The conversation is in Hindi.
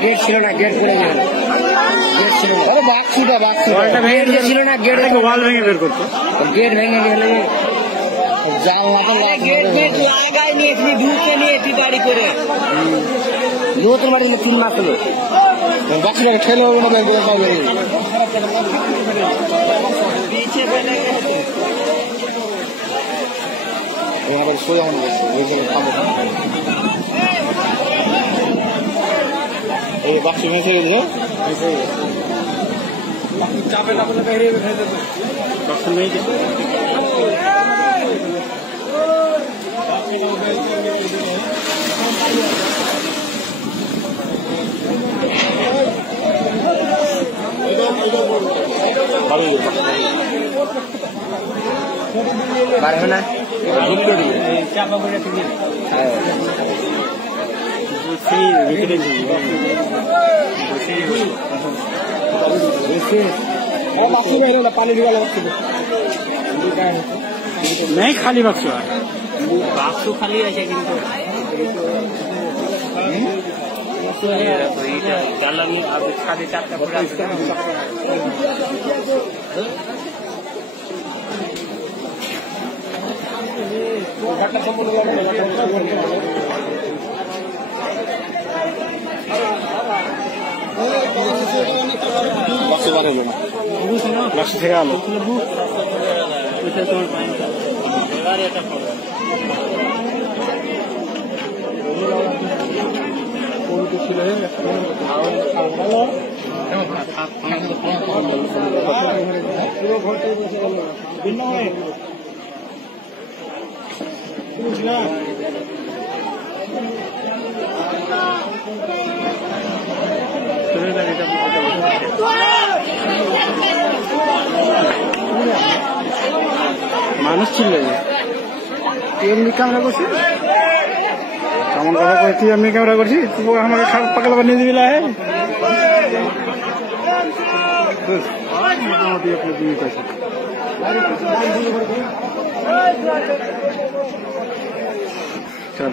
गेट छिलो ना गेट पड़े गेट छिलो अरे बाग छूटा गेट छिलो ना गेट के वॉल भेंगे बेर करतो गेट भेंगे के लिए जाल ना तो गेट लागाई नहीं इतनी दूर से नहीं इतनी गाड़ी करे लो तुम्हारे में 3 मास लो बाकी के ठेले हो ना बोल पाओगे पीछे बने हमारे सोया हम ये काम ये बाकी में से ये ऐसे बाकी चापे ना बोले पहले भेज दे बक्स में ही बारह ना भूल के दिए चापा को रख दिए दूसरी विकेट दी बाक्सू में ना पानी वाला बाक्सू नहीं खाली बाक्सू खाली আছে কিন্তু गाला में अब खाली चारटा पूरा घाटा संपूर्ण लक्ष्य থেকে আলো মানুষ ছিল এমনি ক্যামেরা করছি কেমন কথা কইছি এমনি ক্যামেরা করছি তুই আমাকে পাগল বানিয়ে দিবি লা है মোটামুটি আপনি দিয়ে চল